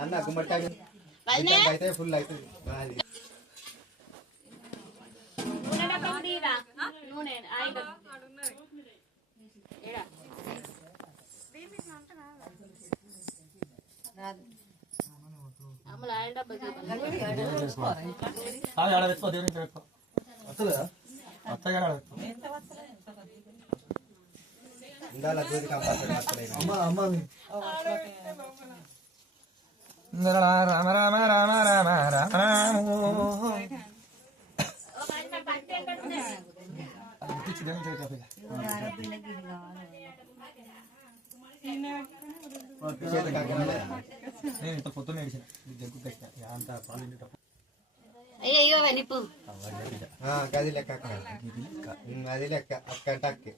అన్న గుమ్మడికాయ అయితే ఫుల్ అవుతుంది ఉండాలి దూది కంపల్సరీ అమ్మ అమ్మ రామ రామ రామ రామ రామ నేను ఇంత పొద్దున్న అంత అయ్యో నిప్పు గది లెక్క అది లెక్క అక్క అక్కే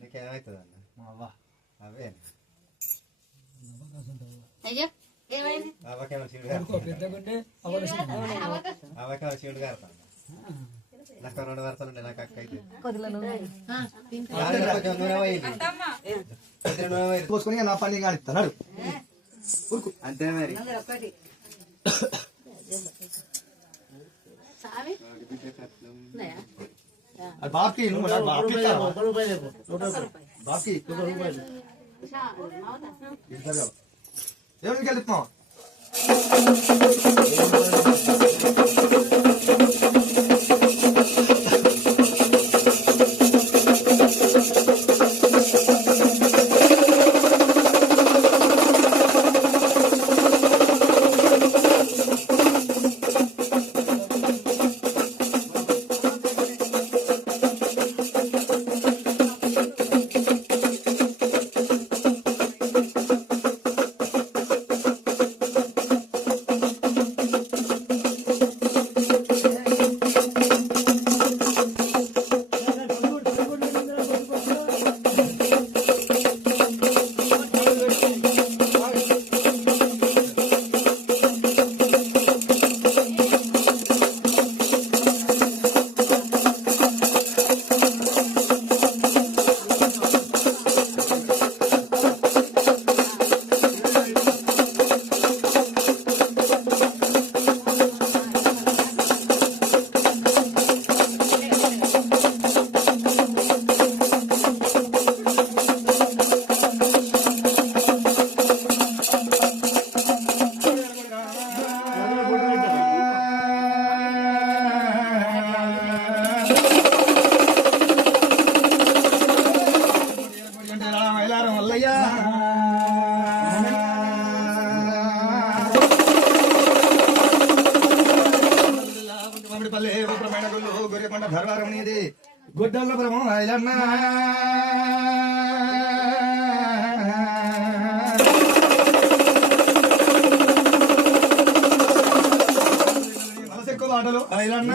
నీకేమవుతుంది అన్న అవే అయ్యో అవకేమో చీడు కారుతాను నాకు 2 వరుసలు ఉండే నాకు అక్క అయితే పోసుకొని నా పని కానిస్తున్నాడు అంతే మరి బాకి బాకి ఏమికి వెళ్తున్నావు గుడ్డల బ్రహ్మ ఐలన్న మనసెక్కువ ఆటలు ఐలన్న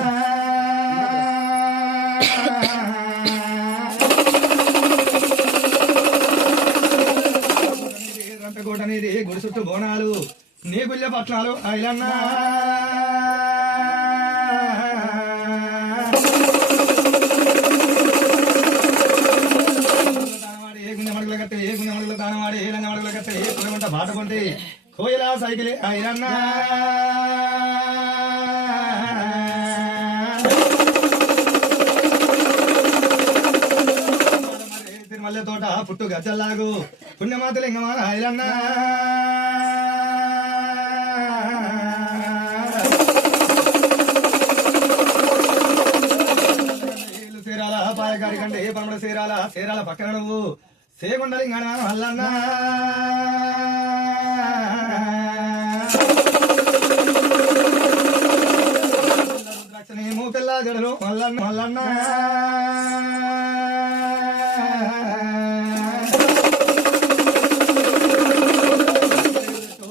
రంటకోట నీది గుడి చుట్టూ బోనాలు నీ గుళ్ళ పట్నాలు ఐలన్న బాట కొంటే కోయిలా సైకిల్ ఐరన్నా తిరుమల తోట పుట్టు గజ్జల్లాగు పుణ్యమాత లింగమాన ఐరన్నా సీరాల పాయకారి కంటే పరమడ సీరాల పక్కన నువ్వు సేగుండలింగన అల్లన్నా మూకెల్లా జడలు మల్లన్న మల్లన్న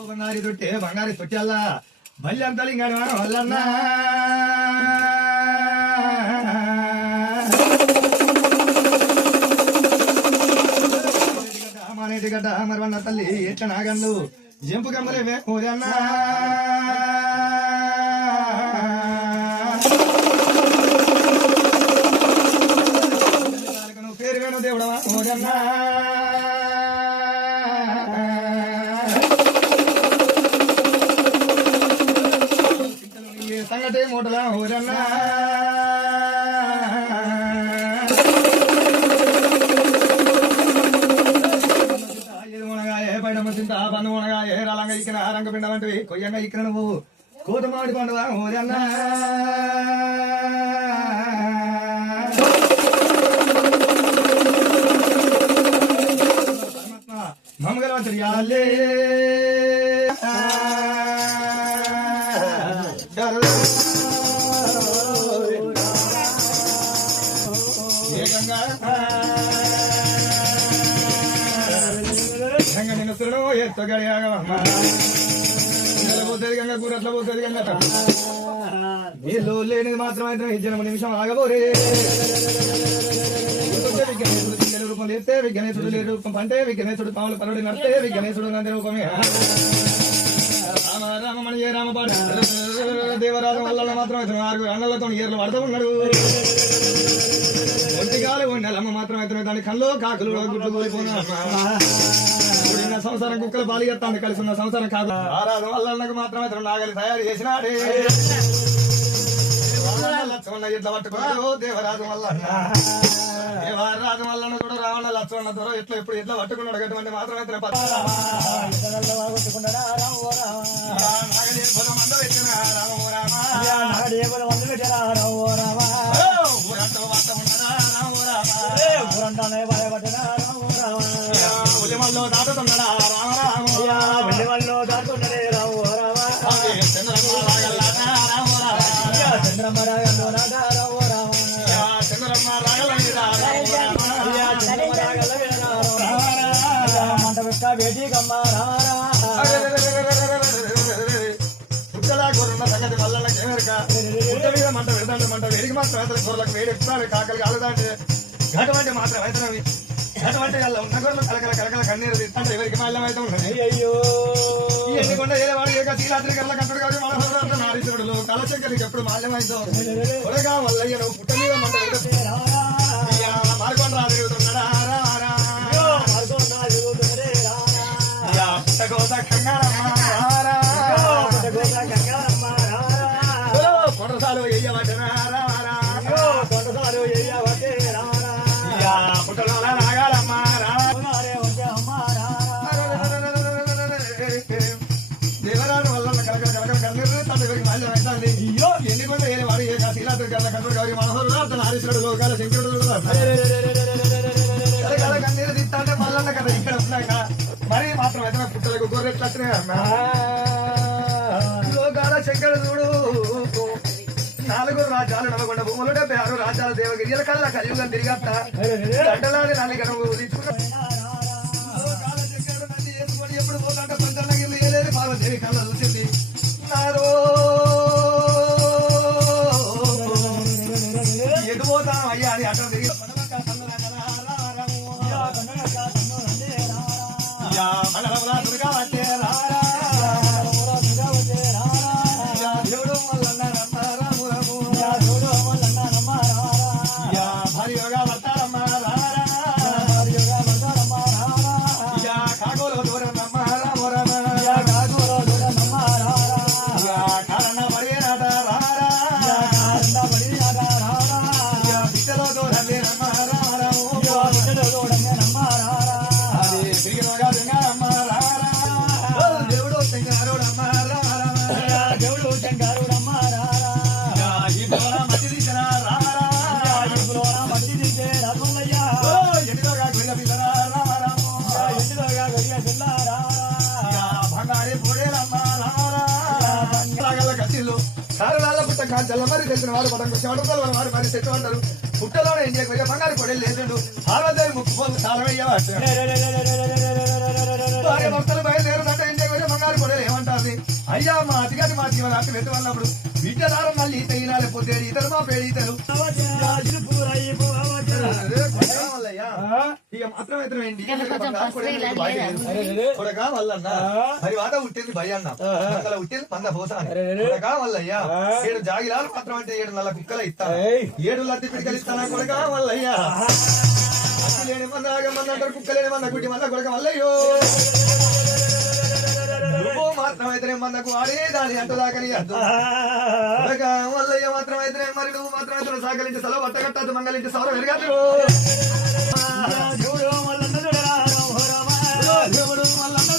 బంగారి తొట్టే బంగారి తొట్టెల్లా బల్లంతలింగన మల్లన్న గడ్డ మరవన్న తల్లి ఎట్ల నాగన్లు జంపు గమ్మలేవే ఓదన్నా ఊరన్నా సంగతే మూటల ఊరన్నా చింత పండు మునగా ఏ రంగ ఇక్కిన రంగ పిండ వంటివి కొయ్యంగా ఇక్కిన నువ్వు కోటమాడి పండుగ ఊరన్నా మంగళవంతుడి యాలే నిన్ను ఎత్తు గడియాగమ్మా పోతుంది గంగ కూరట్ల పోతుంది గంగ వీళ్ళు లేనిది మాత్రం అయితే జన్మ నిమిషం ఆగబోరే రూపం లేస్తే విఘ్నేశుడు లేని రూపం పంటే విఘ్నేశుడు పాములు పరుడు నడితే విఘ్నేశుడు నంది రూపమే రామ రామమణి ఏ రామపాడు దేవరాజు వల్ల మాత్రం అయితే 6 అన్నలతో ఏర్లు పడుతూ ఉన్నాడు ఒంటిగాలి నెలమ్మ మాత్రం అయితే దాని కళ్ళు కాకులు గుడ్లు కూలిపోయినా సంసారం కుక్కలు పాలు ఎత్తాను కలిసి ఉన్న సంసారం కాదు ఆరాధన వల్ల మాత్రం అయితే నాగలి తయారు చేసినాడే లక్ష్మణ ఇట్లా పట్టుకున్నాడు దేవరాజు వల్ల దేవరాజు వల్ల కూడా రావణ లక్ష్మణ దొర ఎట్లా ఎప్పుడు ఎట్లా పట్టుకున్నాడు అటువంటి మాత్రం అయితే ఉద్యమంలో దాటుతున్నాడా రామరామలో దాటుతున్నాడే చంద్రమ్మ బేటీ పుట్టలా కూరన్న సంగతి వల్ల పుట్ట మీద మంట పెడతాంటే మంట వేడికి మాత్రం అయితే కూరలకు వేడి ఎక్కుతాడు కాకలు కాలదంటే అటువంటి మాత్రం అయితే అటువంటి వాళ్ళ ఉన్న గొర్రెలు కలకల కలకల కన్నీరు తీస్తాంటే ఎవరికి మళ్ళీ అయితే ఉన్నది అయ్యో ఎన్నికొండ ఏవాడు ఏక శీలాద్రి కళ్ళ కంటుడు కాబట్టి మన నారీశ్వరుడు కళశంకరికి ఎప్పుడు మాల్యమైందో కొడగా వల్లయ్య నువ్వు పుట్ట మీద మంట మార్కొండ తిరుగుతున్నాడా కొండసాలు వెయ్యబట్టినా కొండసాలు పుట్టలో రాగాలమ్మా దేవరాడు వల్ల కలకల కలకల కన్నీరు తండ్రికి మళ్ళీ అవుతుంది ఎన్ని కొండ ఏ వాడు ఏ శీలాద్రి కళ్ళ కంటుడు గౌరీ మనోహరుడు నారీశ్వరుడు లోకాల శంకరుడు కలకల కన్నీరు తిత్తాంటే మల్లన్న కదా ఇక్కడ ఉన్నాక మరి మాత్రం అయితే పుట్టలకు గొర్రెట్లు వచ్చినాయన్నా లోకాల శంకరుడు 4 రాజ్యాలు నడగొండ భూములు 76 రాజ్యాల దేవగిరి కళ్ళ కలియుగం తిరిగత్త గంటలాది నల్లిగా నువ్వు ఎప్పుడు పోతాంటే పంచనగిరి ఏలేని పార్వదేవి కళ్ళ చూసింది నారో ఎటు పోతాం అయ్యా అని అట్లా తిరిగి మరి తెలిసిన వాడు పటంకు చెమటలు వారు మరి చెట్టు అంటారు పుట్టలోనే ఇండియాకి వెళ్ళి బంగారు కొడలు లేచిండు పార్వదేవి ముక్కుపోలు చాలా భార్య భక్తులు బయలుదేరుదంటే ఇండియాకి వెళ్ళి బంగారు కొడలు ఏమంటారు అయ్యా మా అతిగతి మా జీవన అతి వెతు అన్నప్పుడు విద్యదారం మళ్ళీ ఈత ఈనాలే పోతే ఈతలు మా పేరు ఈతలు ఇక మాత్రం కొడగా వల్లన్న మరి వాత ఉట్టింది భయన్న అలా ఉట్టింది పంద పోసా కొడగా వల్లయ్యా 7 జాగిలాలు మాత్రం అంటే 7 నల్ల కుక్కలు ఇస్తా 7 లత్తి పిడికలు ఇస్తానా కొడగా వల్లయ్యా లేని మంద ఆగమంద అంటారు కుక్కలేని మంద గుడ్డి మంద కొడక మల్లయ్యో నువ్వు మాత్రమైతేనే మందకు ఆడే దాని అంటదాకని మల్లయ్య మాత్రమైతేనే మరి నువ్వు మాత్రమైతే సాగలించి సెలవు పట్టగట్టదు మంగళించి సౌర పెరగదు దేవుడు మల్లన్న దేవుడు మల్లన్న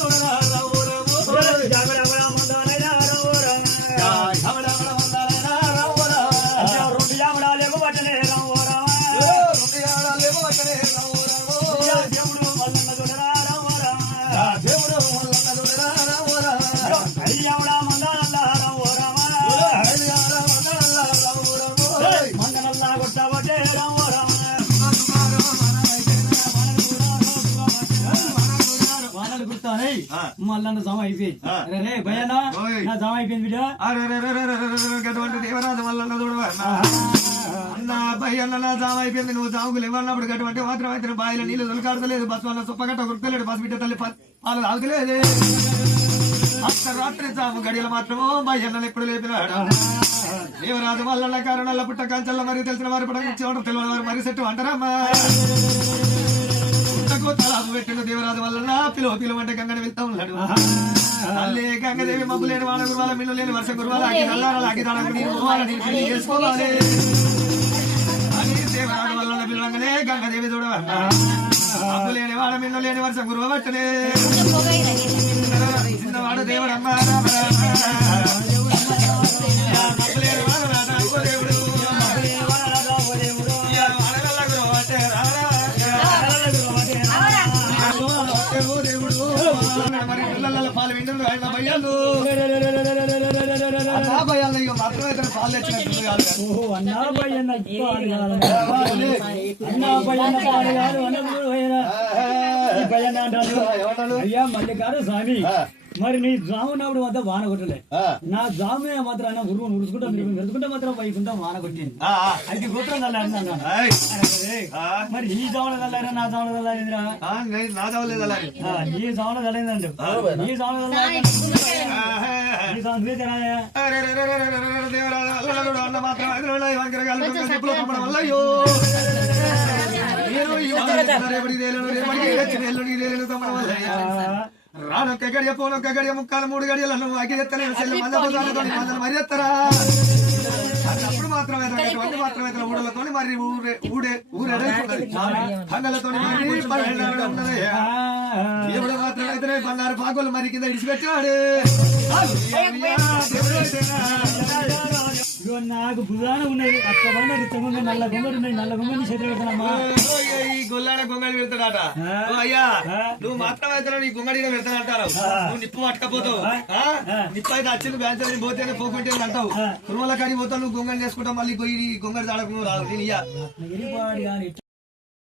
మళ్ళీ జమ అయిపోయింది రే భయనా నా జమ అయిపోయింది బిడ్డ అటువంటి దేవరాజు మల్లన్న చూడవా అన్న భయ్యన్న నా జామ అయిపోయింది నువ్వు జాముకులు ఇవ్వన్నప్పుడు అటువంటి మాత్రం అయితే బాయిలో నీళ్లు దొలకాడతలేదు బస్ వల్ల సొప్పగట్ట గుర్తలేడు బస్ బిడ్డ తల్లి పాలు తాగుతలేదు అర్ధరాత్రి జాము గడియలు మాత్రమో భయ్యన్నలు ఎప్పుడు లేపినాడు దేవరాజు మల్లన్న కారణాల పుట్ట కంచెల్ల మరి తెలిసిన వారు పడగొచ్చేవాడు తెలియని వారు మరి సెట్టు అంటారమ్మా తలాపు పెట్టిన దేవరాజు వల్ల పిలువంటే గంగని వెళ్తా ఉన్నాడు అల్లే గంగదేవి మబ్బు లేని వాడ గురువాల మిల్లు లేని వర్ష గురువాల చేసుకోవాలి అని దేవరాజు వల్ల పిలవంగానే గంగదేవి చూడవన్న మబ్బు లేని వాడ మిల్లు లేని వర్ష గురువ పట్టనే చిన్నవాడు దేవుడమ్మ మబ్బు లేని వాడు దేవుడు మరి పిల్లల పాలు వింటుంది ఆయన భయ్యాలు భయాలు మాత్రమే పాలు తెచ్చినట్టు అయ్యా మళ్ళీ కాదు స్వామి మరి నీ జాము ఉన్నప్పుడు మాత్రం వాన కొట్టలే నా జాము మాత్రం ఆయన ఉరుగు ఉడుచుకుంటా మీరు మెరుచుకుంటా మాత్రం వైకుంటా వాన కొట్టింది అయితే గోత్రం తల్లారు మరి ఈ జామున తల్లారా నా జామున తల్లారిందిరా నా చదవలేదు నీ జామున తల్లిందండి నీ జామున అన్న మాత్రం వల్లయ్యో రానొక్క గడియ పోనొక్క గడియ ముక్కాలు 3 గడియలను అగ్గి ఎత్తలేను చెల్లి మందలు మరి ఎత్తరా అప్పుడు మాత్రమే అటువంటి మాత్రమే ఊడలతో మరి ఊరేడైపోతుంది పంగలతో ఉన్నది దేవుడు మాత్రమైతే బంగారు పాకులు మరి కింద ఇడిచిపెట్టాడు నాకు బుధాన ఉన్నది అక్కడ నల్ల గొంగడు ఉన్నాయి నల్ల గొంగడిని చేతులు పెడతానమ్మా ఈ గొల్లాడ గొంగడి పెడతాడట అయ్యా నువ్వు మాత్రమైతే నీ గొంగడిగా పెడతానంటారు నువ్వు నిప్పు పట్టకపోతావు నిప్పు అయితే వచ్చింది బ్యాంక్ పోతేనే పోకుంటే అంటావు కురుమల కాడికి పోతావు నువ్వు గొంగడి చేసుకుంటావు మళ్ళీ గొంగడి తాడకు రావు నేను